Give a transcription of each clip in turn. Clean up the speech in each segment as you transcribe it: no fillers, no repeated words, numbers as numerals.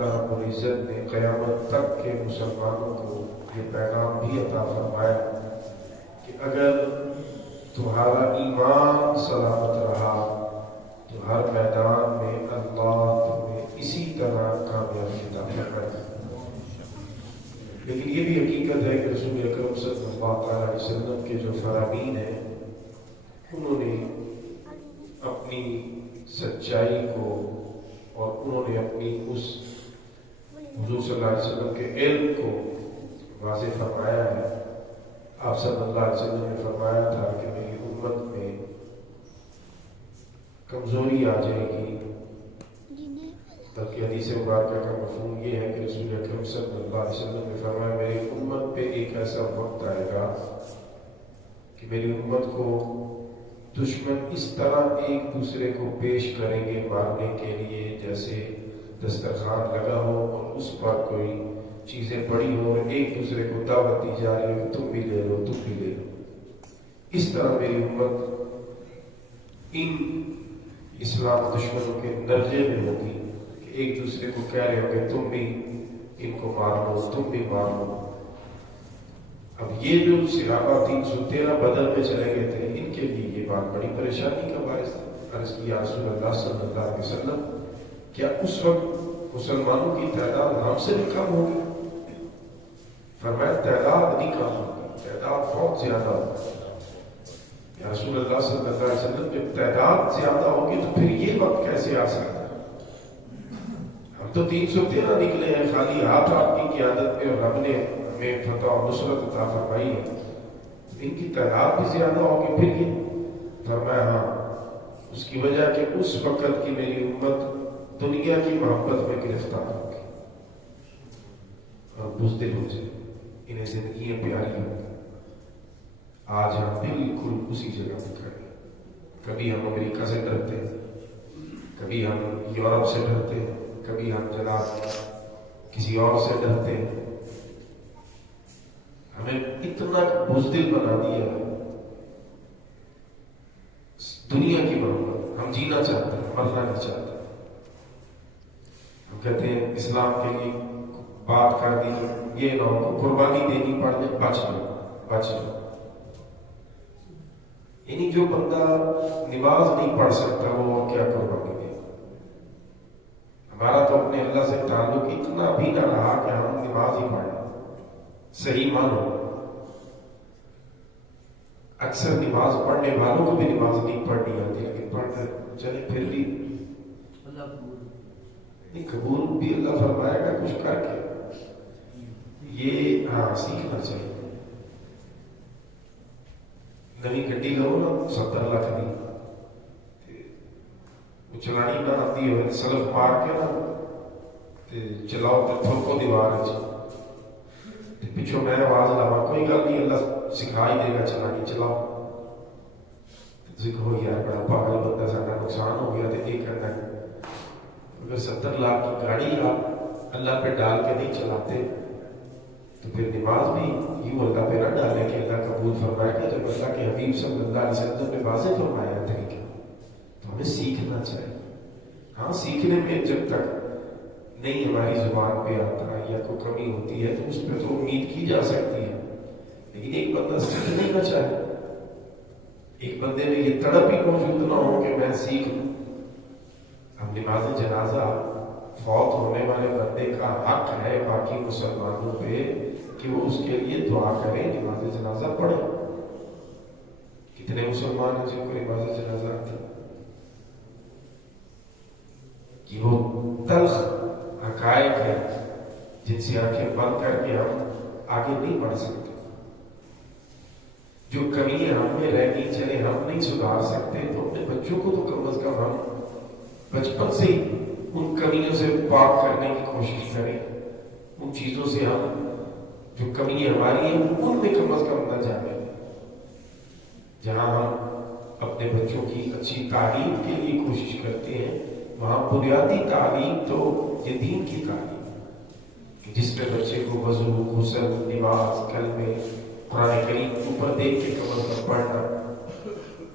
اللہ رب العزت نے قیامت تک کے مسلمانوں کو یہ پیغام بھی عطا فرمایا کہ اگر تمہارا ایمان سلامت رہا تو ہر میدان میں اللہ تمہیں اسی طرح کامیابی عطا فرمائے. لیکن یہ بھی حقیقت ہے کہ رسول اکرم صلی اللہ تعالیٰ علیہ وسلم کے جو فرامین ہیں انہوں نے اپنی سچائی کو اور انہوں نے اپنی اس حضور صلی اللہ علیہ وسلم کے علم کو واضح فرمایا ہے. آپ صلی اللہ علیہ وسلم نے فرمایا تھا کہ میری امت میں کمزوری آ جائے گی، بلکہ حدیث مبارکہ کا مفہوم یہ ہے کہ رسول اکرم صلی اللہ علیہ وسلم نے فرمایا میری امت پہ ایک ایسا وقت آئے گا کہ میری امت کو دشمن اس طرح ایک دوسرے کو پیش کریں گے مارنے کے لیے جیسے دسترخوان لگا ہو اور اس پر کوئی چیزیں پڑی ہو اور ایک دوسرے کو دعوت دی جا رہی ہو کہ تم بھی لے لو تم بھی لے لو. اس طرح میری امت ان اسلام دشمنوں کے درجے میں ہوگی کہ ایک دوسرے کو کہہ رہے ہو کہ تم بھی ان کو مار لو تم بھی مار لو. اب یہ جو صحابہ 313 بدر میں چلے گئے تھے ان کے لیے یہ بات بڑی پریشانی کا باعث تھا. عرض کیا رسول اللہ صلی اللہ علیہ وسلم کیا اس وقت مسلمانوں کی تعداد ہم سے بھی کم ہوگی؟ فرمایا تعداد نہیں کم ہوگی، تعداد بہت زیادہ ہوگی. یا رسول اللہ صلی اللہ علیہ وسلم جب تعداد زیادہ ہوگی تو پھر یہ وقت کیسے آ سکتا ہے؟ ہم تو 313 نکلے ہیں خالی ہاتھ آپ کی قیادت میں اور ہم نے ہمیں فتح و نصرت عطا فرمائی ہے. ان کی تعداد بھی زیادہ ہوگی. پھر یہ فرمایا ہاں اس کی وجہ کہ اس وقت کی میری امت دنیا کی محبت میں گرفتار ہوگی اور بزدل ہو جائے، انہیں زندگیاں پیاری ہوگی. آج ہم بالکل اسی جگہ پہ کھڑے ہیں. کبھی ہم امریکہ سے ڈرتے ہیں، کبھی ہم یورپ سے ڈرتے ہیں، کبھی ہم جناب کسی اور سے ڈرتے ہیں. ہمیں اتنا بزدل بنا دیا دنیا کی محبت. ہم جینا چاہتے ہیں، مرنا نہیں چاہتے. ہم کہتے ہیں اسلام کے لیے بات کر دی یہ نہ ہو قربانی دینی پڑ جائے بچ لو. یعنی جو بندہ نماز نہیں پڑھ سکتا وہ کیا قربانی دے. ہمارا تو اپنے اللہ سے تعلق اتنا بھی نہ رہا کہ ہم نماز ہی پڑھیں. صحیح مانو اکثر نماز پڑھنے والوں کو بھی نماز نہیں پڑھنی آتی لیکن پڑھ کر چلے پھر بھی نہیں قبول بھی اللہ فرمائے گا کچھ کر کے. یہ سیکھنا چاہیے. نئی گڈی کرو نا 70 لاکھ کی وہ چلانی نہ آتی ہو سلف مار کے نا چلاؤ تو ٹھوکو دیوار پچھوں میں آواز لاوا کوئی گل نہیں اللہ سکھا ہی دے گا چلانی چلاؤ. کہو یار بڑا پاگل بندہ سارا نقصان ہو گیا تو یہ کرنا ہے. اگر 70 لاکھ کی گاڑی آپ اللہ پہ ڈال کے نہیں چلاتے تو پھر نماز بھی یوں اللہ پہ نہ ڈالے کہ اللہ قبول فرمائے گا. جب اللہ کے حبیب صلی اللہ علیہ وسلم نے واضح فرمایا طریقہ تو ہمیں سیکھنا چاہیے. ہاں سیکھنے میں جب تک نہیں ہماری زبان پہ آتا یا کوئی کمی ہوتی ہے تو اس پہ تو امید کی جا سکتی ہے. لیکن ایک بندہ سیکھنے نہ چاہے، ایک بندے میں یہ تڑپ ہی موجود نہ ہو کہ میں سیکھ لوں. اب نماز جنازہ فوت ہونے والے بندے کا حق ہے باقی مسلمانوں پہ کہ وہ اس کے لیے دعا کریں، نماز جنازہ پڑھیں. کتنے مسلمان ہیں جن کو نماز جنازہ آتی کہ وہ تلخ حقائق ہے جن سے آنکھیں بند کر کے ہم آگے نہیں بڑھ سکتے. جو کمیاں ہم میں رہ گئی چلے ہم نہیں سدھار سکتے تو اپنے بچوں کو تو کم از کم ہم بچپن سے ہی ان کمیوں سے پاک کرنے کی کوشش کریں. ان چیزوں سے ہم جو کمیاں ہماری ہیں ان میں کم از کم نہ جانے. جہاں ہم اپنے بچوں کی اچھی تعلیم کے لیے کوشش کرتے ہیں وہاں بنیادی تعلیم تو یہ دین کی تعلیم جس پہ بچے کو وضو، غسل، نماز، کلمے، قرآن کریم اوپر دیکھ کے کم از کم پڑھنا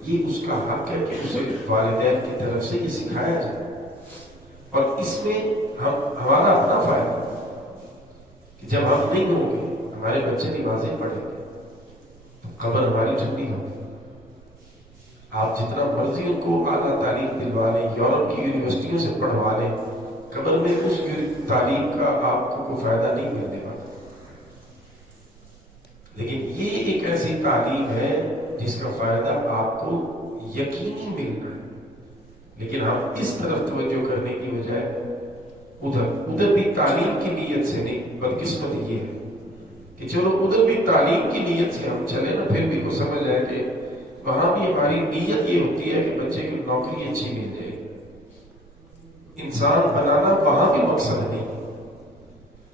یہ اس کا حق ہے کہ اسے والدین کی طرف سے یہ سکھایا جائے. اور اس میں ہمارا اپنا کہ جب ہم نہیں ہوں گے ہمارے بچے نمازیں پڑھیں گے تو قبر ہماری ٹھنڈی ہوگی. آپ جتنا مرضی ان کو اعلیٰ تعلیم دلوا لیں، یورپ کی یونیورسٹیوں سے پڑھوا لیں، قبر میں اس تعلیم کا آپ کو کوئی فائدہ نہیں ملنے والا. لیکن یہ ایک ایسی تعلیم ہے جس کا فائدہ آپ کو یقینی مل رہا ہے. لیکن ہم اس طرف توجہ کرنے کی بجائے ادھر بھی تعلیم کی نیت سے نہیں، بدقسمت یہ ہے کہ چلو ادھر بھی تعلیم کی نیت سے ہم چلے نا، پھر بھی وہ سمجھ آئے کہ وہاں بھی ہماری نیت یہ ہوتی ہے کہ بچے کی نوکری اچھی مل جائے. انسان بنانا وہاں بھی مقصد نہیں.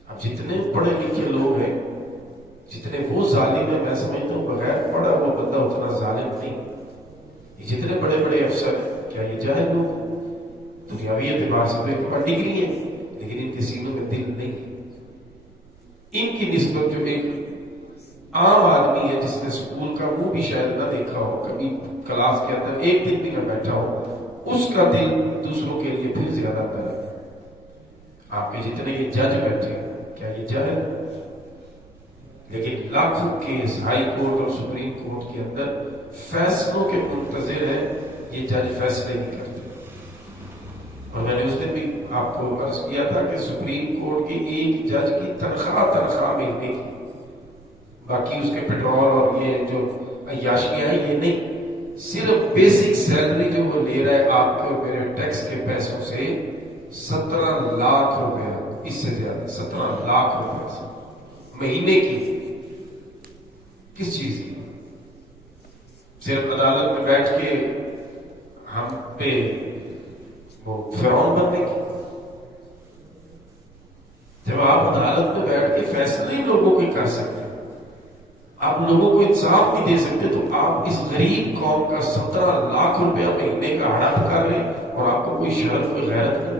اب جتنے پڑھے لکھے لوگ ہیں، جتنے وہ ظالم ہیں، میں سمجھتا ہوں بغیر پڑھا وہ بندہ اتنا ظالم نہیں. یہ جتنے بڑے بڑے افسر ہیں، کیا یہ جاہل لوگ؟ دنیاوی اعتبار سے تو ڈگری ہے، لیکن ان کے سینوں میں دل نہیں. ان کی نسبت جو ایک عام آدمی ہے جس نے اسکول کا منہ بھی شاید نہ دیکھا ہو، کبھی کلاس کے اندر ایک دن بھی نہ بیٹھا ہو، اس کا دل دوسروں کے لیے پھر زیادہ بڑا ہے. آپ کے جتنے یہ جج بیٹھے کیا یہ جاہل؟ لیکن لاکھوں کیس ہائی کورٹ اور سپریم کورٹ کے اندر فیصلوں کے منتظر ہیں، یہ جج فیصلے نہیں کرتے. اور میں نے اس دن بھی آپ کو عرض کیا تھا کہ سپریم کورٹ کی ایک جج کی تنخواہ ملتی تھی، باقی اس کے پیٹرول اور یہ جو عیاشیاں ہیں یہ نہیں. صرف بیسک سیلری جو وہ لے رہا ہے آپ کو میرے ٹیکس کے پیسوں سے 17 لاکھ روپے، اس سے زیادہ 17 لاکھ روپے مہینے کی. کس چیز کی؟ صرف عدالت میں بیٹھ کے ہم پہ وہ فرعون بننے کی. جب آپ عدالت میں بیٹھ کے فیصلے ہی لوگوں کی کر سکتے، آپ لوگوں کو انصاف نہیں دے سکتے، تو آپ اس غریب قوم کا 17 لاکھ روپیہ مہینے کا ہڑپ کر رہے ہیں اور آپ کو کوئی شرط کوئی غیرت نہیں.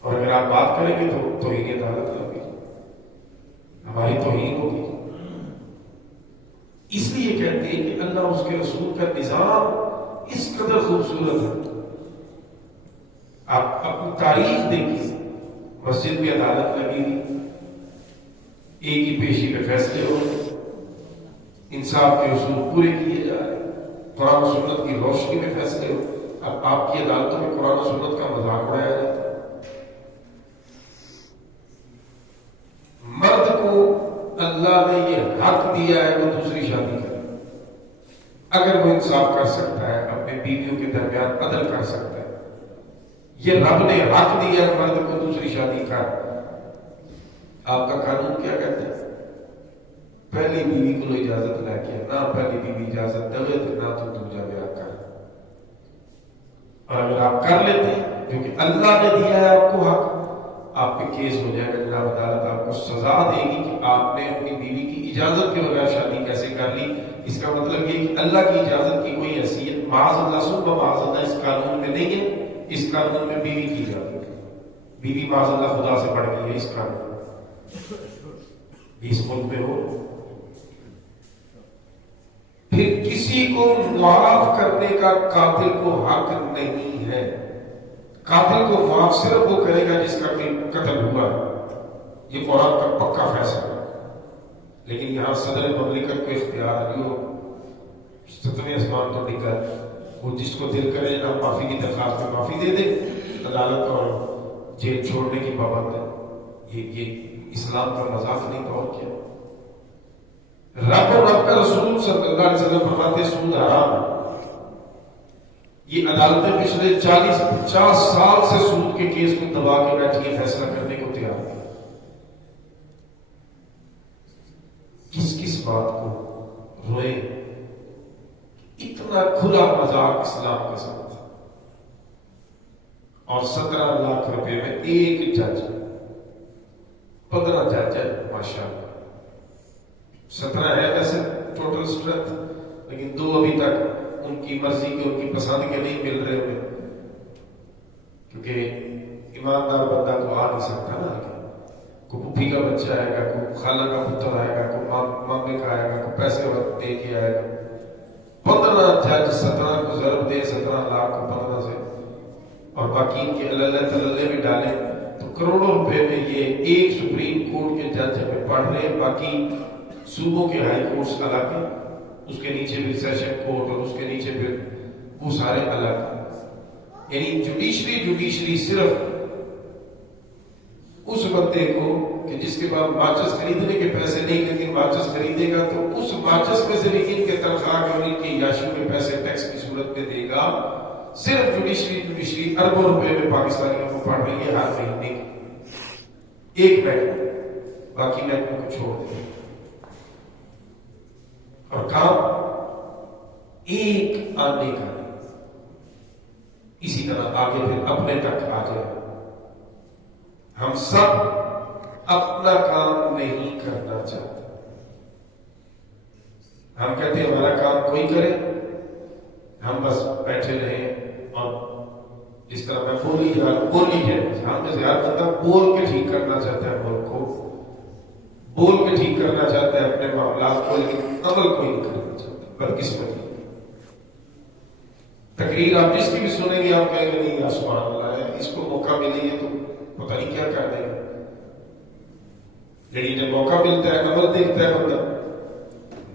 اور اگر آپ بات کریں گے تو توہین عدالت ہوگی، ہماری توہین ہوگی. اس لیے کہتے ہیں کہ اللہ اس کے رسول کا نظام اس قدر خوبصورت ہے. آپ اپنی تاریخ دیکھیے، مسجد میں عدالت لگی ہوئی، ایک ہی پیشی پہ فیصلے ہو رہے، انصاف کے اصول پورے کیے جا رہے، قرآن و سنت کی روشنی میں فیصلے ہو. اب آپ کی عدالتوں میں قرآن و سنت کا مذاق اڑایا جاتا ہے. مرد کو اللہ نے یہ حق دیا ہے وہ دوسری شادی کرے، اگر وہ انصاف کر سکتا ہے، اپنے بیویوں کے درمیان عدل کر سکتا ہے. یہ رب نے حق دیا ہے مرد کو دوسری شادی کر. آپ کا قانون کیا کہتا ہے؟ پہلی بیوی کو اجازت لے کے نہ پہلی بیوی اجازت دے تو نہ تو دوسرا بیاہ کر. اور اگر آپ کر لیتے ہیں کیونکہ اللہ نے دیا ہے آپ کو حق، آپ پہ کیس ہو جائے گا، جناب عدالت آپ کو سزا دے گی کہ آپ نے اپنی بیوی کی اجازت کے بغیر شادی کیسے کر لی. اس کا مطلب یہ کہ اللہ کی اجازت کی کوئی حیثیت معاذ اللہ ثم معاذ اللہ اس قانون میں نہیں ہے. اس قانون میں بیوی کی اجازت ہے، بیوی معاذ اللہ خدا سے بڑھ گئی ہے اس قانون اس ملک میں ہو. پھر کسی کو معاف کرنے کا قاتل کو حق نہیں ہے. قاتل کو معاف صرف وہ کرے گا جس کا قتل ہوا ہے، یہ قرآن کا پکا فیصلہ ہے. لیکن یہاں صدر مملکت کو اختیار ہے، جو 7ویں آسمان تو نکل وہ جس کو دل کرے جناب معافی کی درخواست میں معافی دے دے. عدالت اور جیل چھوڑنے کی پابند ہے. یہ اسلام کا مذاق نہیں تو اور کیا. رب اور رب کا رسول صلی اللہ علیہ وسلم فرماتے سود حرام ہے. یہ عدالتیں پچھلے 40-50 سال سے سود کے کیس کو دبا کے بیٹھی ہے، فیصلہ کرنے کو تیار ہے. کس بات کو روئے؟ اتنا کھلا مذاق اسلام کے ساتھ. اور 17 لاکھ روپے میں ایک جج، 15 جج ہے ماشاء اللہ. 17 ہے ویسے ٹوٹل اسٹرینتھ، لیکن 2 ابھی تک ان کی مرضی کے ان کی پسند کے نہیں مل رہے ہوئے، کیونکہ ایماندار بندہ تو آ نہیں سکتا نا. کوئی پھوپھی کا بچہ آئے گا، کوئی خالہ کا پتر آئے گا، کوئی مامے کا آئے گا، کوئی پیسے دے کے آئے گا. 15 جج 17 کو ضرب دے 17 لاکھ کو 15 سے، اور باقی ان کے اللہ تللے بھی ڈالے تو کروڑوں روپے میں یہ ایک سپریم کورٹ کے جج ہمیں پڑھ رہے ہیں، باقی صوبوں کے ہائی کورٹس الگ ہیں، اس کے نیچے بھی سیشن کورٹ اور اس کے نیچے پھر وہ سارے الگ ہیں. یعنی جوڈیشری صرف اس بندے کو کہ جس کے بعد ماچس خریدنے کے پیسے نہیں لیکن ماچس خریدے گا تو اس ماچس میں سے بھی ان کے تنخواہ اور ان کی یاشوں کے پیسے ٹیکس کی صورت میں دے گا. صرف جوڈیشری اربوں روپے میں پاکستانیوں کو پڑ رہی ہے ہر مہینے کی ایک محکمہ، باقی محکموں کو چھوڑ دیں اور کام ایک آنے کا. اسی طرح آگے پھر اپنے تک آ جائے. ہم سب اپنا کام نہیں کرنا چاہتے. ہم کہتے ہیں ہمارا کام کوئی کرے، ہم بس بیٹھے رہیں اور اس طرح میں بولی ہے. ہم میں سے ہر بندہ بول کے ٹھیک کرنا چاہتا ہے ملک کو، بول کے ٹھیک کرنا چاہتا ہے اپنے معاملات کو، لیکن عمل کوئی نہیں کرنا چاہتا. بدقسمتی تقریر آپ جس کی بھی سنیں گے آپ کہیں گے نہیں سبحان اللہ ہے، اس کو موقع ملے گا تو پتہ نہیں کیا کر دیں گے. لیکن جب موقع ملتا ہے عمل دیکھتا ہے بندہ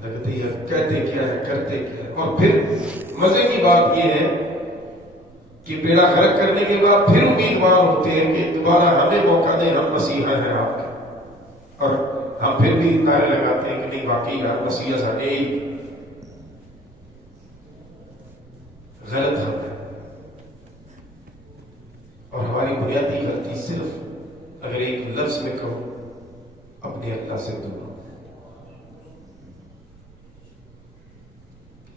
لگتی ہے کہتے کیا ہے کرتے کیا ہے. اور پھر مزے کی بات یہ ہے کہ بیڑا غرق کرنے کے بعد پھر امیدوار ہوتے ہیں کہ دوبارہ ہمیں موقع دیں، ہم مسیحا ہیں آپ کے. اور ہم پھر بھی نعرے لگاتے ہیں کہ نہیں واقعی یار مسیحا سارے غلط ہے. اور ہماری بنیادی غلطی صرف اگر ایک لفظ میں کہوں اپنے اللہ سے دور.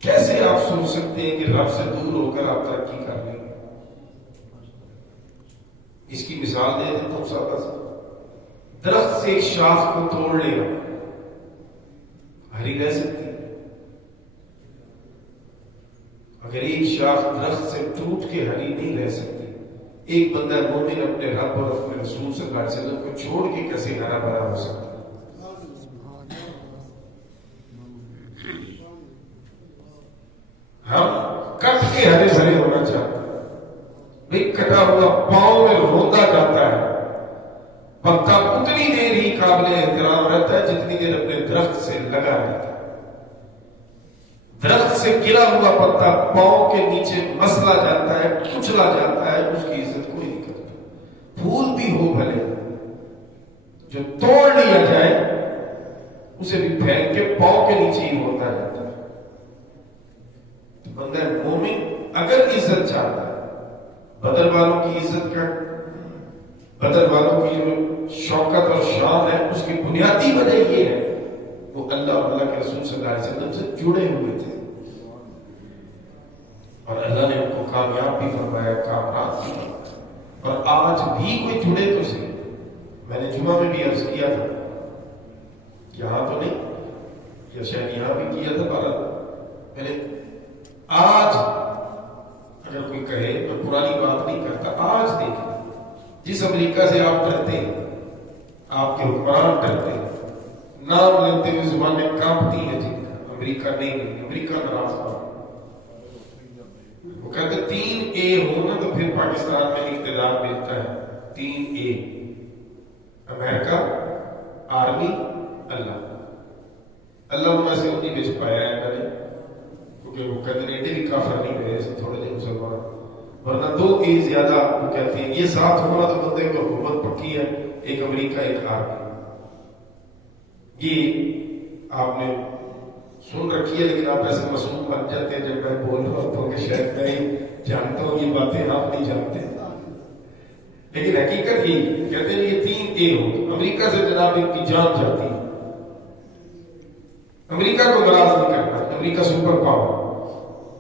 کیسے آپ سوچ سکتے ہیں کہ رب سے دور ہو کر آپ ترقی کر لیں گے؟ اس کی مثال دے دیں تم سب بس. درخت سے ایک شاخ کو توڑ لے گا، ہری رہ سکتی. اگر ایک شاخ درخت سے ٹوٹ کے ہری نہیں رہ سکتی، ایک بندہ مومن اپنے رب اور اپنے رسول صلی اللہ علیہ وسلم کو چھوڑ کے کیسے ہرا بھرا ہو سکتا ہے؟ ہم کٹ کے ہرے بھرے ہونا چاہتے ہیں. بھئی کٹا ہوا پاؤں میں روندا جاتا ہے. پتا اتنی دیر ہی قابل احترام رہتا ہے جتنی دیر اپنے درخت سے لگا رہتا ہے. درخت سے گرا ہوا پتا پاؤں کے نیچے مسلا جاتا ہے، کچلا جاتا ہے، اس کی عزت کوئی نہیں کرتا. پھول بھی ہو بھلے، جو توڑ لیا جائے اسے بھی پھینک کے پاؤں کے نیچے ہی ہوتا جاتا ہے. بندہ مومن اگر عزت چاہتا ہے، بدر والوں کی عزت کر، بدر والوں کی جو شوکت اور شان ہے اس کی بنیادی وجہ یہ ہے وہ اللہ اور اللہ کے رسول صلی اللہ علیہ وسلم سے جڑے ہوئے تھے اور اللہ نے ان کو کامیاب بھی فرمایا، کامران بھی. اور آج بھی کوئی جڑے تو صحیح. میں نے جمعہ میں بھی عرض کیا تھا، یہاں تو نہیں یا شاید یہاں بھی کیا تھا، پر میں نے آج اگر کوئی کہے تو پرانی بات نہیں کرتا. آج دیکھیں جس امریکہ سے آپ ڈرتے ہیں، آپ کے حکمران ڈرتے ہیں، نام لیتے ہوئے زبانیں کانپتی ہیں جن کا امریکہ نہیں، امریکہ ناراض ہوا. وہ کہتے 3A ہونا تو پھر پاکستان میں اقتدار ملتا ہے. 3A امریکہ، آرمی، اللہ انہیں سے انہیں بچ پایا ہے میں نے، کیونکہ وہ کہتے ہیں ایڈے بھی کافر نہیں ہوئے ایسے تھوڑے دن مسلمان، ورنہ 2A زیادہ وہ کہتے ہیں. یہ ساتھ ہونا تو بندے کو حکومت پکی ہے، ایک امریکہ ایک آرمی. یہ آپ نے سن رکھی ہے لیکن آپ ایسے معصوم بن جاتے ہیں جب میں بول رہا ہوں کہ شاید میں جانتا ہوں یہ باتیں آپ نہیں جانتے، لیکن حقیقت یہ کہتے ہیں یہ 3A ہو. امریکہ سے جناب ان کی جان جاتی ہے. امریکہ کو ناراض نہیں کرنا، امریکہ سپر پاور،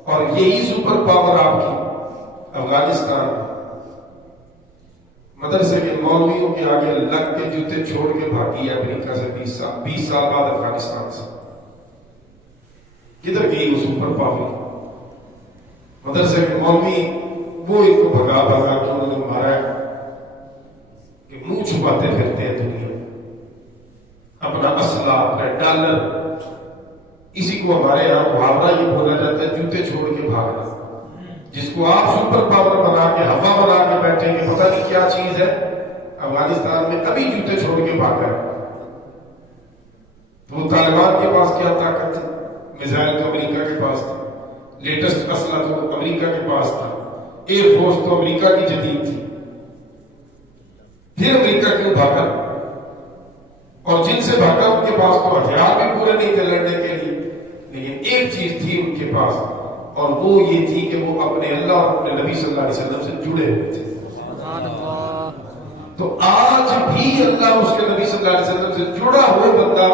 اور یہی سپر پاور آپ کی افغانستان مدرسے کے مولویوں کے آگے لگ کے جوتے چھوڑ کے بھاگی ہے امریکہ سے 20 سال بعد افغانستان سے. کدھر گئی وہ سپر پاور؟ مدرسے کے مولوی وہ ان کو بھگا بھگا کے انہوں نے مارا ہے کہ منہ چھپاتے پھرتے ہیں دنیا، اپنا اسلحہ، اپنا ڈالر. اسی کو ہمارے یہاں محاورہ یہ بولا جاتا ہے جوتے چھوڑ کے بھاگنا. جس کو آپ سپر پاور بنا کے ہوا بنا کے بیٹھیں گے پتہ نہیں کیا چیز ہے، افغانستان میں ابھی جوتے چھوڑ کے بھاگا ہے. تو طالبان کے پاس کیا طاقت تھی؟ میزائل تو امریکہ کے پاس تھا، لیٹسٹ اسلحہ تو امریکہ کے پاس تھا، ایئر فورس تو امریکہ کی جدید تھی. پھر امریکہ کیوں بھاگا؟ اور جن سے بھاگا ان کے پاس تو ہتھیار بھی پورے نہیں تھے لڑنے کے لیے، لیکن ایک چیز تھی ان کے پاس، اور وہ یہ تھی کہ وہ اپنے اللہ اور اپنے نبی صلی اللہ علیہ وسلم سے جڑے ہوئے تھے. تو آج بھی اللہ اس کے نبی صلی اللہ علیہ وسلم سے جڑا ہوا بندہ،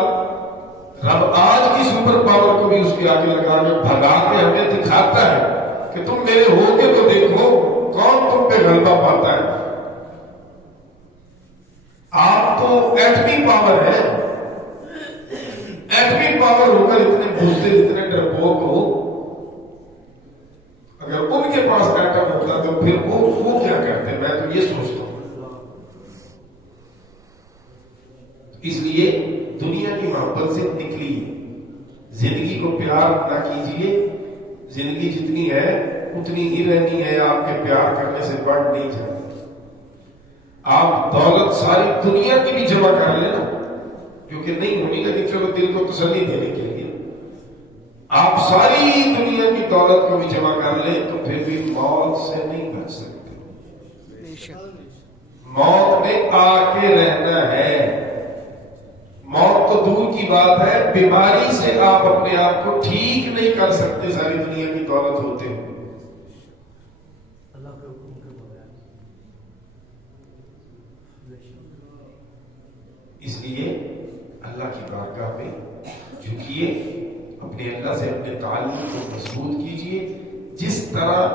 رب آج کی سپر پاور کو بھی اس کے آگے لگا کے بھگا کے ہمیں دکھاتا ہے کہ تم میرے ہو کے تو دیکھو کون تم پہ غلبہ پاتا ہے. آپ تو ایٹمی پاور ہے، ایٹمی پاور ہو کر اتنے بزدل اتنے ڈرپوک ہو، اگر ان کے پاس ایٹم ہوتا تو پھر وہ کیا کرتے؟ میں تو یہ سوچتا ہوں. اس لیے دنیا کی محبت سے نکلی، زندگی کو پیار نہ کیجیے. زندگی جتنی ہے اتنی ہی رہنی ہے، آپ کے پیار کرنے سے بڑھ نہیں جاتی. آپ دولت ساری دنیا کی بھی جمع کر لینا، کیونکہ نہیں ہونی لیکن چلو دل کو تسلی دینے کے لیے آپ ساری دنیا کی دولت کو بھی جمع کر لیں تو پھر بھی موت سے نہیں بچ سکتے. موت میں آ کے رہنا ہے. موت تو دور کی بات ہے، بیماری سے آپ اپنے آپ کو ٹھیک نہیں کر سکتے ساری دنیا کی دولت ہوتے ہیں. اس لیے اللہ کی بارگاہ میں جھکیے، اپنے اللہ سے اپنے تعلق کو مضبوط کیجیے، جس طرح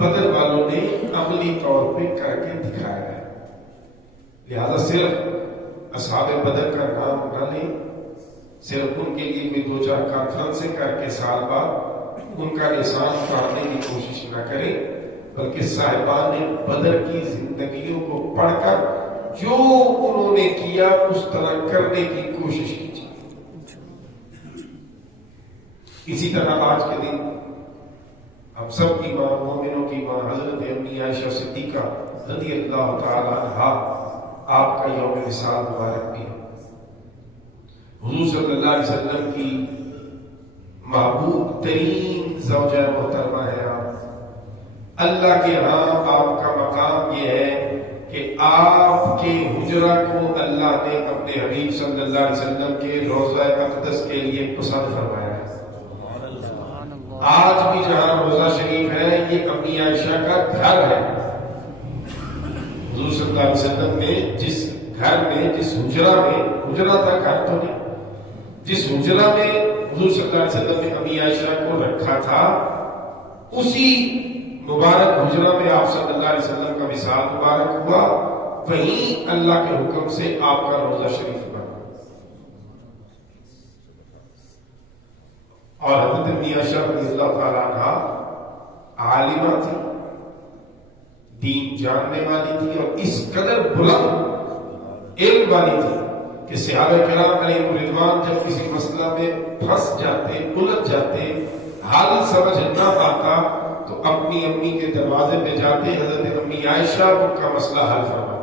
بدر والوں نے عملی طور پہ کر کے دکھایا ہے. لہذا صرف اصحاب بدر کا نام نہ لیں، صرف ان کے لیے بھی 2-4 کانفرنسیں کر کے سال بعد ان کا احسان اتارنے کی کوشش نہ کریں، بلکہ صاحبان بدر کی زندگیوں کو پڑھ کر جو انہوں نے کیا اس طرح کرنے کی کوشش کیجیے. اسی طرح آج کے دن ہم سب کی ماں، مومنوں کی ماں حضرت امی عائشہ صدیقہ رضی اللہ تعالی عنہا، آپ کا یوم وصال مبارک بھی ہے. حضور صلی اللہ علیہ وسلم کی محبوب ترین زوجہ محترمہ ہے آپ. اللہ کے ہاں آپ کا مقام یہ ہے کہ آپ کے حجرہ کو اللہ نے اپنے حبیب صلی اللہ علیہ وسلم کے روضہ اقدس کے لیے پسند فرمایا ہے. آج بھی جہاں روضہ شریف ہے یہ امی عائشہ کا گھر ہے. حضور صلی اللہ علیہ وسلم نے جس گھر میں، جس حجرہ میں، حجرہ تھا گھر تو نہیں، جس حجرہ میں حضور صلی اللہ علیہ وسلم نے امی عائشہ کو رکھا تھا، اسی مبارک حجرہ میں آپ صلی اللہ علیہ وسلم کا وصال مبارک ہوا. وہیں اللہ کے حکم سے آپ کا روضہ شریف بنا. اور حضرت امی عائشہ رضی اللہ تعالیٰ عنہا عالمہ تھی، دین جاننے والی تھی، اور اس قدر بلند علم والی تھی کہ صحابہ کرام علیہ رضوان جب کسی مسئلہ میں پھنس جاتے، الجھ جاتے، حال سمجھ نہ آتا تو اپنی امی کے دروازے پہ جاتے، حضرت امی عائشہ ان کا مسئلہ حل فرماتی.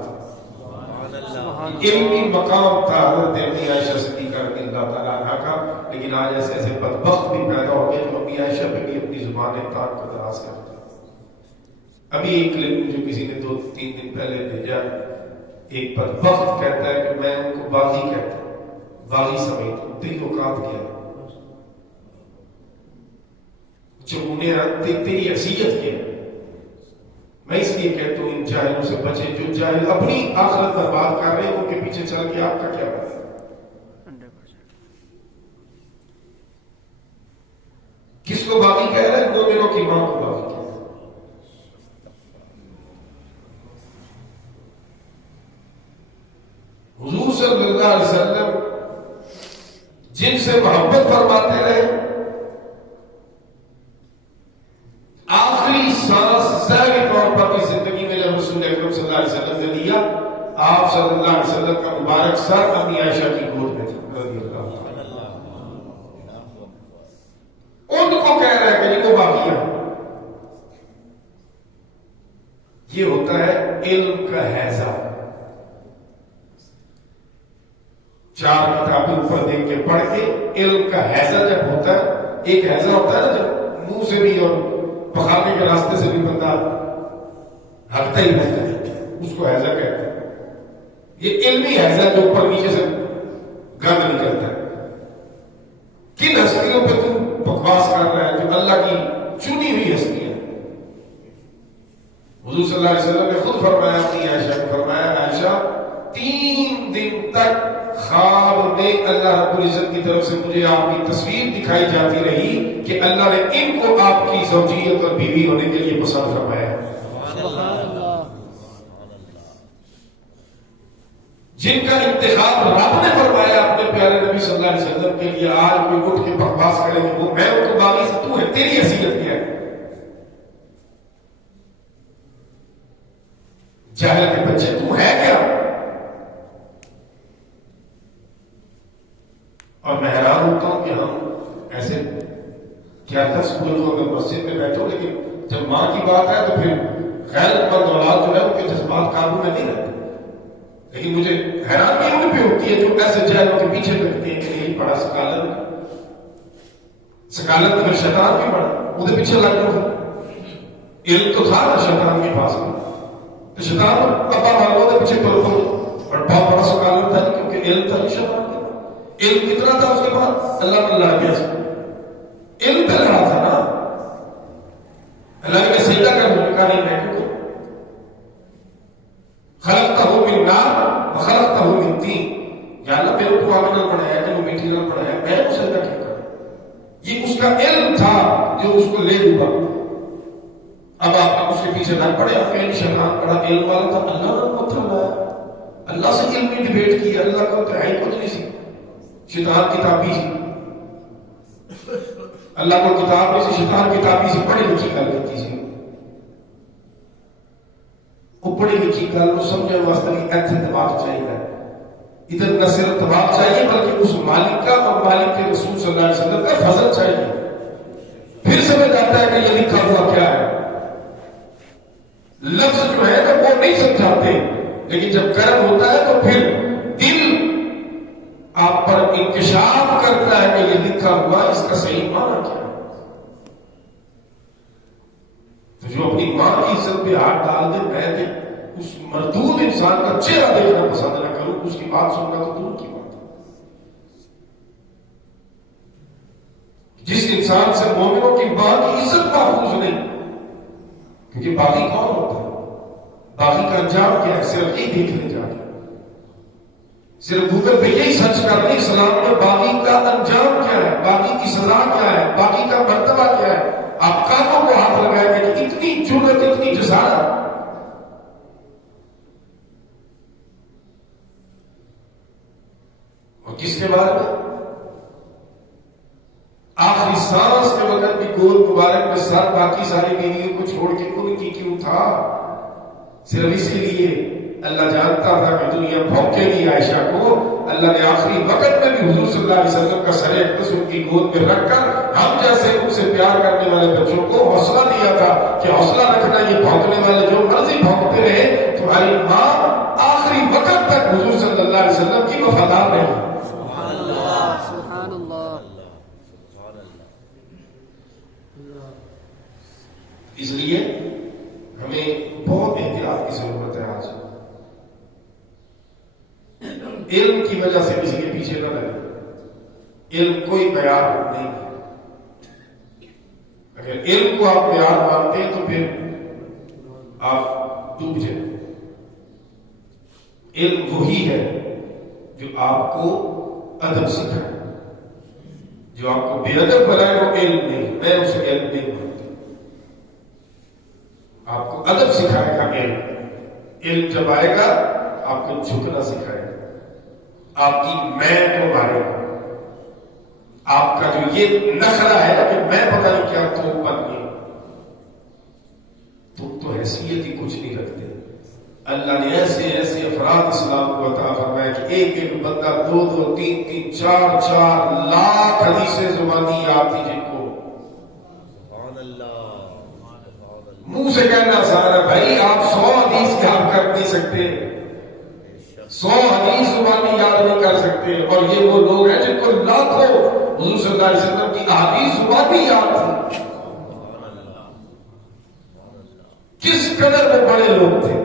علمی مقام تھا حضرت امی عائشہ صدیقہ رضی اللہ تعالیٰ عنہ کا. لیکن آج ایسے ایسے بدبخت بھی پیدا ہو گئے جو امی عائشہ پہ بھی اپنی زبان طاق کو دراز کرتے. ابھی ایک کلپ جو کسی نے 2-3 دن پہلے بھیجا، ایک بدبخت کہتا ہے کہ میں ان کو باغی کہتا ہوں، باغی سمیت تیری اوقات کیا ہے، جو انہیں تیری حیثیت کیا ہے. میں اس لیے کہتا ہوں ان جاہلوں سے بچے، جو جاہل اپنی آخرت برباد کر رہے ہیں ان کے پیچھے چل کے آپ کا کیا بات ہے. کس کو باغی کہہ رہے ہیں؟ مومنوں کی ماں کو باغی کہہ رہے ہیں. حضور صلی اللہ علیہ وسلم جن سے محبت فرماتے رہے، آخری سانس ظاہری طور پر اپنی زندگی میں جب رسول اکرم صلی اللہ علیہ وسلم نے لیا، آپ صلی اللہ علیہ وسلم کا مبارک سر امی عائشہ کی گود میں تھا رضی اللہ عنہ. ان کو کہہ رہا ہے کہ یہ کو باقی ہے. یہ ہوتا ہے علم کا حیضہ. 4 کتابیں اوپر دیکھ کے پڑھ کے علم کا حیضہ جب ہوتا ہے، ایک حیضہ ہوتا ہے نا جب منہ سے بھی اور پخانے کے راستے سے بھی بندہ ہلتا ہی رہتا ہے، اس کو حیضہ کہتے ہیں۔ یہ علمی حیضہ جو اوپر نیچے سے گند نکلتا ہے۔ کن ہستیوں پہ تم بکواس کر رہا ہے؟ جو اللہ کی چنی ہوئی ہستی ہے۔ حضور صلی اللہ علیہ وسلم نے خود فرمایا، اپنی عائشہ کو فرمایا، عائشہ 3 دن تک خواب میں اللہ رب العزت کی طرف سے مجھے آپ کی تصویر دکھائی جاتی رہی کہ اللہ نے ان کو آپ کی زوجیت اور بیوی ہونے کے لیے پسند فرمایا ہے۔ جن کا انتخاب رب نے فرمایا اپنے پیارے نبی صلی اللہ علیہ وسلم کے لیے، آج کوئی اٹھ کے بکواس کرے گی وہ میں ان کو باغی سے تو ہے، تیری حیثیت کیا ہے؟ جاہل کے بچے تو ہے کیا؟ اور میں حیران ہوتا ہوں کہ ہم ایسے کیا تھا اسکول کو اگر مسجد میں بیٹھو، لیکن جب ماں کی بات ہے تو پھر غیر مند اولاد جو ہے ان کے جذبات قابو میں نہیں رہتے۔ لیکن مجھے حیرانی ان پہ ہوتی ہے جو ایسے جہلوں کے پیچھے لگتے ہیں کہ یہی پڑھا سکالت میں شیطان بھی پڑھا، وہ پیچھے لگ رہا تھا، علم تو تھا نا شیطان کے پاس میں، تو شیطان پپا والوں کے پیچھے پڑھتا اور بہت بڑا سکالت تھا کیونکہ علم تھا شیطان کے پاس۔ علم کتنا تھا اس کے بعد؟ اللہ نے لڑ گیا، علم پہ لڑا تھا نا۔ اللہ نے سجدہ کر کہا نہیں میں کیوں خلقتہ من نار وخلقتہ من طین، یا اللہ میرے کو آگ نہ بنایا کہ وہ مٹی نہ بنایا، میں نے سجدہ کیا کرا؟ یہ اس کا علم تھا جو اس کو لے ڈوبا۔ اب آپ اس کے پیچھے نہ پڑے، آپ کہیں شیطان بڑا علم والا تھا، اللہ نے پتھر لایا، اللہ سے علمی ڈیبیٹ کی، اللہ کو تو ہے ہی کچھ نہیں سی، شیطان کتابی سی، اللہ کو کتاب میں سے شیطان کتابی سے پڑھی لکھی گل کرتی سی، وہ پڑھی لکھی گل کو سمجھنے واسطے ایتھے دماغ چاہیے، ادھر نہ صرف دماغ چاہیے بلکہ اس مالک کا اور مالک کے رسول صلی اللہ علیہ وسلم کا فضل چاہیے، پھر سمجھ آتا ہے کہ یہ لکھا ہوا کیا ہے۔ لفظ جو ہے نا وہ نہیں سمجھاتے، لیکن جب کرم ہوتا ہے تو پھر دل آپ پر انکشاف کرتا ہے کہ یہ لکھا ہوا اس کا صحیح معنی کیا ہے۔ تو جو اپنی ماں کی عزت پہ ہاتھ ڈال دے، میں کہ اس مردود انسان کا چہرہ دیکھنا پسند نہ کروں، اس کی بات سننا تو دور کی بات ہے۔ جس انسان سے مومنوں کی ماں کی عزت محفوظ نہیں، کیونکہ باقی کون ہوتا ہے، باقی کا انجام کیا ہے، صرف یہی دیکھنے جا رہے، صرف گوگل پہ یہی سرچ کرنے اسلام میں باقی کا انجام کیا ہے، باقی کی سزا کیا ہے، باقی کا مرتبہ کیا ہے۔ آپ کانوں کو ہاتھ لگائے گا کہ اتنی جرأت، اتنی جسارت، اور کس کے بارے میں؟ آخری سانس کے وقت بھی گول مبارک میں ساتھ باقی ساری بیویوں کو چھوڑ کے ان کی کیوں تھا؟ صرف اس کے لیے اللہ جانتا تھا کہ دنیا بھونکے گی عائشہ کو۔ اللہ نے آخری وقت میں بھی حضور صلی اللہ علیہ وسلم کا سر اقدس ان کی گود میں رکھ کر ہم جیسے ان سے پیار کرنے والے بچوں کو حوصلہ دیا تھا کہ حوصلہ رکھنا، یہ بھونکنے والے جو مرضی بھونکتے رہے، تمہاری ماں آخری وقت تک حضور صلی اللہ علیہ وسلم کی وفادار رہی۔ اس لیے ہمیں بہت احتیاط کی ضرورت ہے۔ آج علم کی وجہ سے کسی کے پیچھے نہ لگے، علم کوئی معیار نہیں ہے۔ اگر علم کو آپ معیار مانتے ہیں تو پھر آپ ڈوب جائیں۔ علم وہی ہے جو آپ کو ادب سکھائے، جو آپ کو بے ادب بنائے وہ علم نہیں، میں اسے علم نہیں مانتا۔ آپ کو ادب سکھائے گا علم، علم جب آئے گا آپ کو جھکنا سکھائے گا، آپ کی میں کو مارے گا، آپ کا جو یہ نخرہ ہے کہ میں پتہ نہیں کیا تو بن گیا، تم تو حیثیت ہی کچھ نہیں رکھتے۔ اللہ نے ایسے ایسے افراد اسلام کو عطا فرمایا کہ ایک ایک بندہ 2 2 3 3 4 4 لاکھ حدیثیں زبانی یاد تھی، جن کو منہ سے کہنا آسان ہے، بھائی آپ 100 حدیث یاد کر نہیں سکتے، 100 حدیث زبانی یاد نہیں کر سکتے، اور یہ وہ لوگ ہیں جن کو لاکھوں حضور صلی اللہ علیہ وسلم کی احادیث زبانی یاد تھی. کس قدر وہ بڑے لوگ تھے،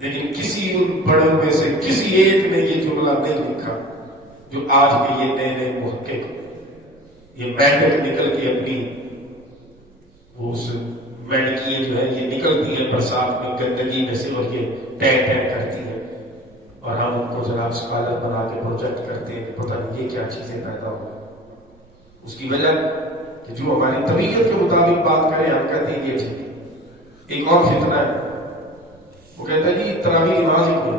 لیکن کسی ان بڑوں میں سے کسی ایک نے یہ جملہ نہیں لکھا جو آج کے یہ نئے نئے محقق یہ میٹرک نکل کے اپنی اس میڈکی جو ہے یہ نکلتی ہے برسات میں گندگی میں سے، اور یہ ٹین ٹین کرتی ہے، اور ہم ان کو جناب اسکالر بنا کے پروجیکٹ کرتے ہیں. پتہ نہیں یہ کیا چیزیں پیدا ہو. اس کی وجہ کہ جو ہماری طبیعت کے مطابق بات کریں ہم کہتے ہیں یہ ٹھیک ہے. ایک اور فتنہ ہے، وہ کہتا ہے جی تراویح نماز ہی کوئی،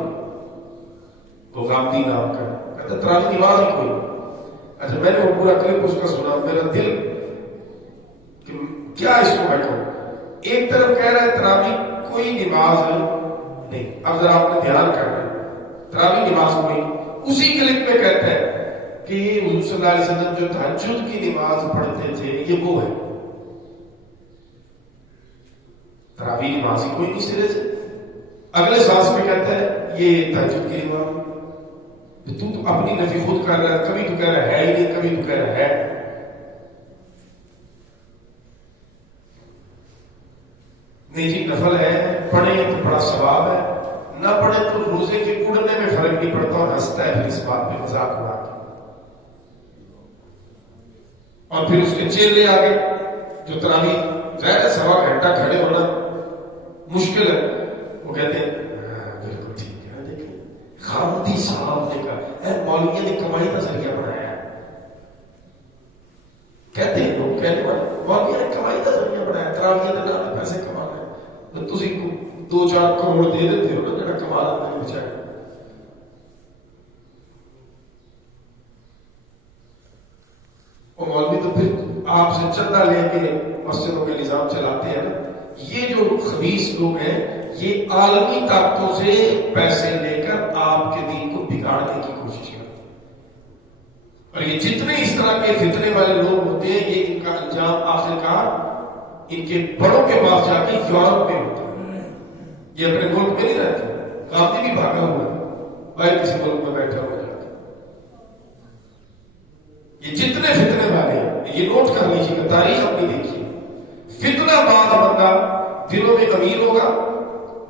وہ غامدی نام کا کہتا ہے تراویح نماز ہی کوئی. اچھا میں نے وہ پورا کلپ اس کا سنا، میرا دل کہ کیا اس کو میں کہوں. ایک طرف کہہ رہا ہے تراویح کوئی نماز نہیں، اب ذرا آپ نے دھیان کرنا ہے، تراویح نماز کوئی. اسی کلپ میں کہتا ہے کہ حضور صلی اللہ علیہ وسلم جو تہجد کی نماز پڑھتے تھے یہ وہ ہے. تراویح نماز ہی کوئی نہیں سرے سے. اگلے سانس میں کہتا ہے یہ تہجد کی نماز. تو اپنی نفی خود کر رہا ہے، کبھی تو کہہ رہا ہے ہی نہیں، کبھی تو کہہ رہا ہے. نہیں جی نفل ہے، پڑھیں تو بڑا ثواب ہے، نہ پڑھیں تو روزے کے اڑنے میں فرق نہیں پڑتا، اور ہنستا ہے پھر اس بات پہ مذاق اڑا کے. اور پھر اس کے چیلے آگے جو تراویح ظاہر 1.25 گھنٹہ کھڑے ہونا مشکل ہے، وہ کہتے ہیں بالکل ٹھیک ہے. دیکھیں خامدی صاحب نے کہا مولویوں نے کمائی کا ذریعہ بنایا ہے. کہتے ہیں لوگ کہنے والے مولویوں نے کمائی کا ذریعہ بنایا، تراویح کے نام میں پیسے کمانا ہے. تو تسی 2-4 کروڑ دے دیتے ہو نا جڑا کما لیتے ہیں بچارے. اور مولوی تو پھر آپ سے چندہ لے کے مسجدوں کے نظام چلاتے ہیں نا. یہ جو خبیث لوگ ہیں یہ عالمی طاقتوں سے پیسے لے کر آپ کے دین کو بگاڑنے کی کوشش کرتے ہیں. اور یہ جتنے اس طرح کے فتنے والے لوگ ہوتے ہیں یہ ان کا انجام آخرکار ان کے بڑوں کے پاس جا کے یورپ میں ہوتا ہے. یہ اپنے ملک میں نہیں رہتے. غامدی بھی بھاگا ہوا ہے، باہر کسی ملک میں بیٹھا ہوا جاتا ہے. یہ جتنے فتنے والے ہیں یہ نوٹ کر لیجیے گا، تاریخ اپنی دیکھیے. فتنہ باز بندہ دنوں میں امیر ہوگا،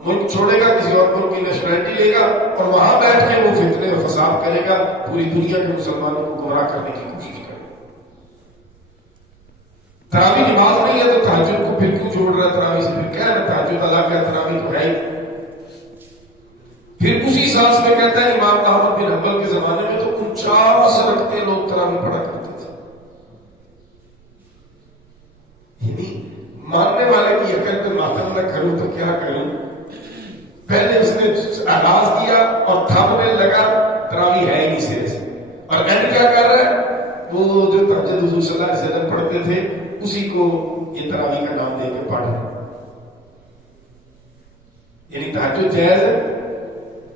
ملک چھوڑے گا، کسی اور ملک کی نیشنلٹی لے گا، اور وہاں بیٹھ کے وہ فتنے و فساد کرے گا، پوری دنیا کے مسلمانوں کو گمراہ کرنے کی کوشش کرے گا. تراویح نماز نہیں ہے تو تہجد کو پھر کیوں جوڑ رہا ہے تراویح سے؟ پھر کہہ رہا ہے تہجد ادا کیا، تراویح تو ہے ہی. پھر اسی سانس میں کہتا ہے امام احمد بن حنبل کے زمانے میں تو 49 رکعتیں لوگ تراویح پڑھا کرتے تھے. یعنی ماننے والے کی عقل پہ ماتم نہ کروں تو کیا کروں. پہلے اس نے آغاز کیا اور تھامنے لگا تراویح ہے ہی نہیں سرے سے. اور اینڈ کیا کر رہا ہے؟ وہ جو تہجد حضور صلی اللہ علیہ وسلم پڑھتے تھے اسی کو یہ تراویح کا نام دے کے پڑھ رہے. یعنی تہجد جائز ہے،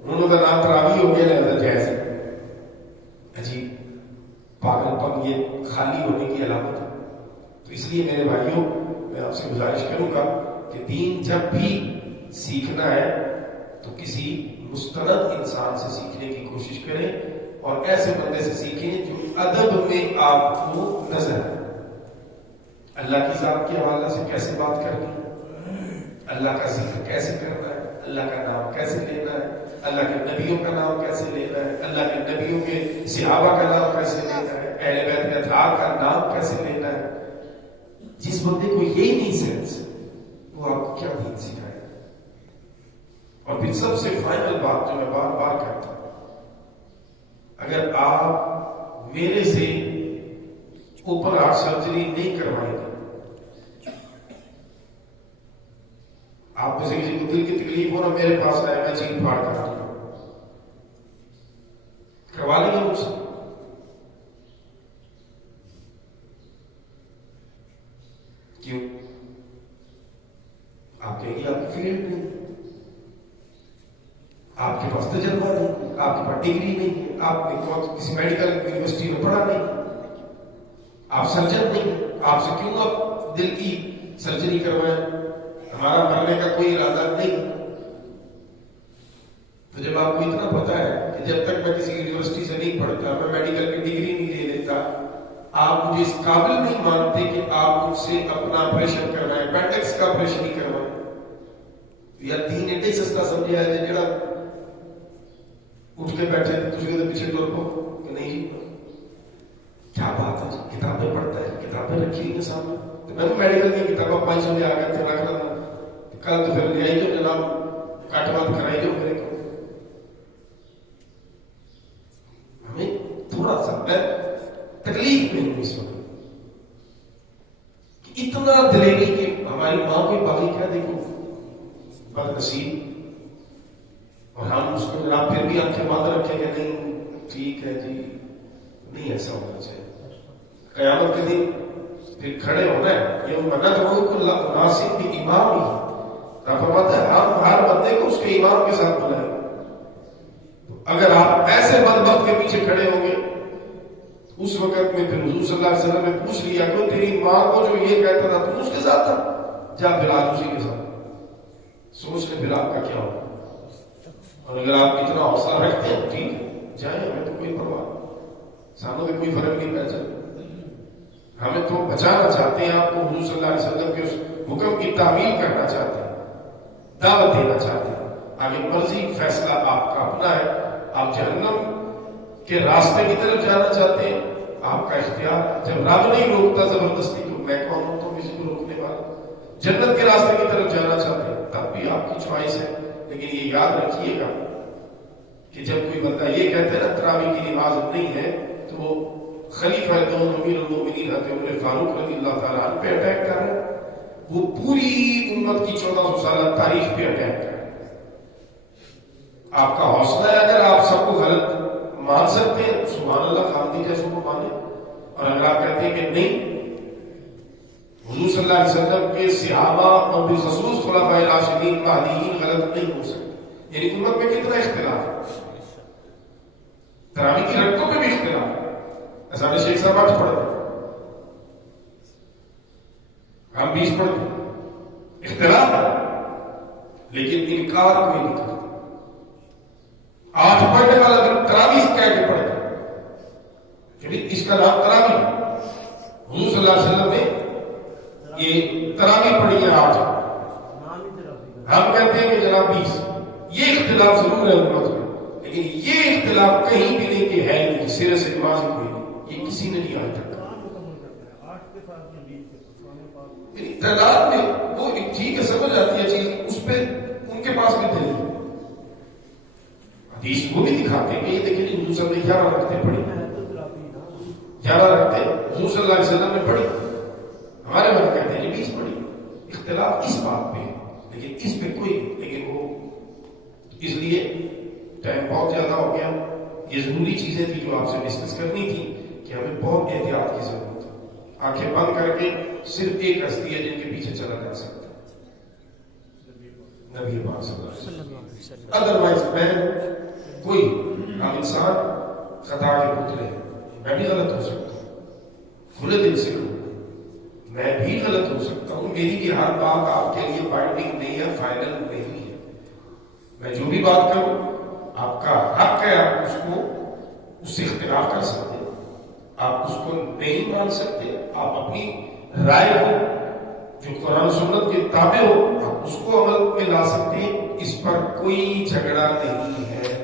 انہوں کا نام تراویح ہو گیا لہذا جائز ہے. عجیب پاگل پن، یہ خالی ہونے کی علامت ہے. تو اس لیے میرے بھائیوں میں آپ سے گزارش کروں گا کہ دین جب بھی سیکھنا ہے تو کسی مستند انسان سے سیکھنے کی کوشش کریں، اور ایسے بندے سے سیکھیں جو ادب میں آپ کو نظر ہے. اللہ کی ذات کے حوالے سے کیسے بات کرنی ہے، اللہ کا ذکر کیسے کرنا ہے، اللہ کا نام کیسے لینا ہے، اللہ کے نبیوں کا نام کیسے لینا ہے، اللہ کے نبیوں کے صحابہ کا نام کیسے لینا ہے، اہل بیت کے اطہار کا نام کیسے لینا ہے. جس بندے کو یہی نہیں سینس وہ آپ کو کیا دین سکھائے. اور پھر سب سے فائنل بات جو میں بار بار کہتا ہوں، اگر آپ میرے سے اوپن ہارٹ سرجری نہیں کروائیں گے، آپ میں سے کسی کو دل کی تکلیف ہو نا میرے پاس آئے، میں چین پھاڑ کرا دوں، کروا لیں گے مجھ سے. کیوں؟ آپ کہیں گے آپ کی فیلڈ نہیں، آپ کے پاس تجربہ نہیں، آپ کے پاس ڈگری نہیں ہے، آپ نے کسی میڈیکل یونیورسٹی میں پڑھا نہیں، آپ سرجن نہیں، آپ سے کیوں آپ دل کی سرجری کروائیں؟ ہمارا مرنے کا کوئی ارادہ نہیں. تو جب آپ کو اتنا پتا ہے کہ جب تک میں کسی یونیورسٹی سے نہیں پڑھتا، میں میڈیکل کی ڈگری نہیں لے لیتا، آپ مجھے اس قابل نہیں مانتے کہ آپ مجھ سے اپنا آپریشن کروائیں، اپینڈکس کا آپریشن ہی کروائیں، یا دین ایڈے سستا سمجھا ہے جڑا اٹھ کے بیٹھے تجھے تو پیچھے ٹور پاؤ کہ نہیں جی کیا بات ہے، کتابیں پڑھتا ہے، کتابیں رکھی ہوئی سامنے، تو میں میڈیکل کی کتابیں 500 لے آ گئے تھے رکھ لینا، کل تو پھر لے آئی جو جناب کٹ بات کرائی جو میرے کو، ہمیں تھوڑا سا میں تکلیف میں ہوں اس وقت، اتنا دلیری کہ ہماری ماں کو باقی کیا دیکھو بد نصیب، اور ہم اس کو جناب پھر بھی آنکھیں بند رکھیں کہ نہیں ٹھیک ہے جی، نہیں ایسا ہونا چاہیے۔ قیامت کے دن پھر کھڑے ہونا ہے، یہ منت ہو کو ناصب بھی امام ہی فرماتا ہے ہم ہر بندے کو اس کے امام کے ساتھ بلائیں گے، اگر آپ ایسے بدبخت کے پیچھے کھڑے ہوں گے اس وقت میں پھر حضور صلی اللہ علیہ وسلم نے پوچھ لیا کہ تیری ماں کو جو یہ کہتا تھا تم اس کے ساتھ تھا، جا پھر آج اسی کے ساتھ سوچ لیں پھر آپ کا کیا ہوگا، اور اگر آپ اتنا حوصلہ رکھتے ہیں ٹھیک ہے جائیں، ہمیں تو کوئی پرواہ، سامنے میں کوئی فرق نہیں پہنچا، ہمیں تو بچانا چاہتے ہیں، آپ کو حضور صلی اللہ علیہ وسلم کے اس حکم کی تعمیل کرنا چاہتے ہیں، دعوت دینا چاہتے ہیں، آگے مرضی فیصلہ آپ کا اپنا ہے، آپ جہنم کے راستے کی طرف جانا چاہتے ہیں آپ کا اختیار، جب رب نہیں روکتا زبردستی تو میں کون ہوں تو کسی کو روکنے والا، جنت کے راستے کی طرف جانا چاہتے ہیں تب بھی آپ کی چوائس ہے، لیکن یہ یاد رکھیے گا کہ جب کوئی بندہ یہ کہتا ہے نا تراویح کی نماز نہیں ہے، تو وہ خلیفہ دوم امیر المومنین حضرت عمر فاروق رضی اللہ تعالیٰ عنہ پہ اٹیک کر رہے ہیں، وہ پوری امت کی 1400 سالہ تاریخ پہ اٹیک کر رہے ہیں۔ آپ کا حوصلہ ہے اگر آپ سب کو غلط مان سکتے ہیں سبحان اللہ، خامدی جیسوں کو مانے، اور اگر آپ کہتے ہیں کہ نہیں حضور صلی اللہ علیہ وسلم کے صحابہ اور بالخصوص خلفائے راشدین مہدیین غلط نہیں ہو سکتے، یعنی امت میں کتنا اختلاف ہے، تراویح کی رکعتوں پہ بھی اختلاف ہے، ایسا شیخ صاحب 8 پڑھ رہے ہم 20 پڑھ رہے، اختلاف ہے لیکن انکار کوئی نہیں کرتا، 8 پڑھنے والا تراویح کہہ کے پڑھتا کہ اس کا نام تراویح، حضور صلی اللہ علیہ وسلم نے یہ تراویح پڑھی ہے 8، ہم کہتے ہیں کہ جناب 20، یہ اختلاف ضرور ہے امت میں، لیکن یہ اختلاف کہیں بھی نہیں کہ ہے نہیں، سرے سے نماز کوئی نہیں، یہ کسی نے نہیں آج تک تعداد میں وہ ٹھیک ہے سمجھ آتی ہے چیز، اس پہ ان کے پاس بھی دلیل حدیث وہ بھی دکھاتے ہیں کہ یہ دیکھیں حضور صلی اللہ علیہ وسلم نے 11 رکعتیں پڑھی، 11 رکعتیں حضور صلی اللہ علیہ وسلم نے پڑھی، ہمارے وہاں کہتے ہیں 20 پڑھی، اختلاف اس بات پہ ہے، لیکن اس پہ کوئی، لیکن وہ اس لیے ٹائم بہت زیادہ ہو گیا، یہ ضروری چیزیں تھی جو آپ سے ڈسکس کرنی تھی کہ ہمیں بہت احتیاط کی ضرورت ہے، آنکھیں بند کر کے صرف ایک ہستی ہے جن کے پیچھے چلا جا سکتا ہے، نبی پاک صلی اللہ علیہ وسلم، ادروائز میں کوئی ہم انسان خطا کے پتلے ہیں، میں بھی غلط ہو سکتا ہوں، کھلے دل سے کہوں میں بھی غلط ہو سکتا ہوں، میری بھی ہر بات آپ کے لیے بائنڈنگ نہیں ہے، فائنل نہیں ہے، میں جو بھی بات کروں آپ کا حق ہے، آپ اس کو اس سے اختلاف کر سکتے ہیں، آپ اس کو نہیں مان سکتے، آپ اپنی رائے کو جو قرآن سنت کے تابع ہو آپ اس کو عمل میں لا سکتے ہیں، اس پر کوئی جھگڑا نہیں ہے،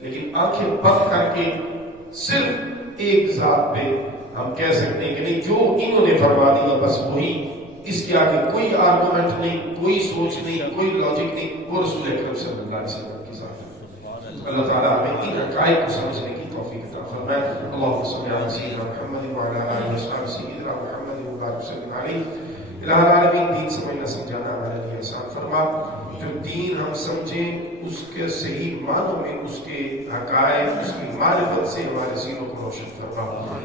لیکن آنکھیں بند کر کے صرف ایک ذات پہ ہم کہہ سکتے ہیں کہ نہیں جو انہوں نے فرما دیا بس وہی، اس کے آگے کوئی آرگومنٹ نہیں، کوئی سوچ نہیں، کوئی لاجک نہیں، وہ رسول اکرم صلی اللہ علیہ وسلم کی ذات ہے۔ اللہ تعالیٰ ہمیں ان حقائق کو سمجھنے کی توفیق عطا فرمائے۔ اللهم صل على سيدنا محمد وعلى آله وصحبه سيدنا محمد وبارك وسلم عليه۔ الہ العالمین دین سمجھنا سمجھانا ہمارے لیے آسان فرما، جو دین ہم سمجھیں اس کے صحیح معنوں میں اس کے حقائق اس کی معرفت سے ہمارے سینوں کو روشن فرما۔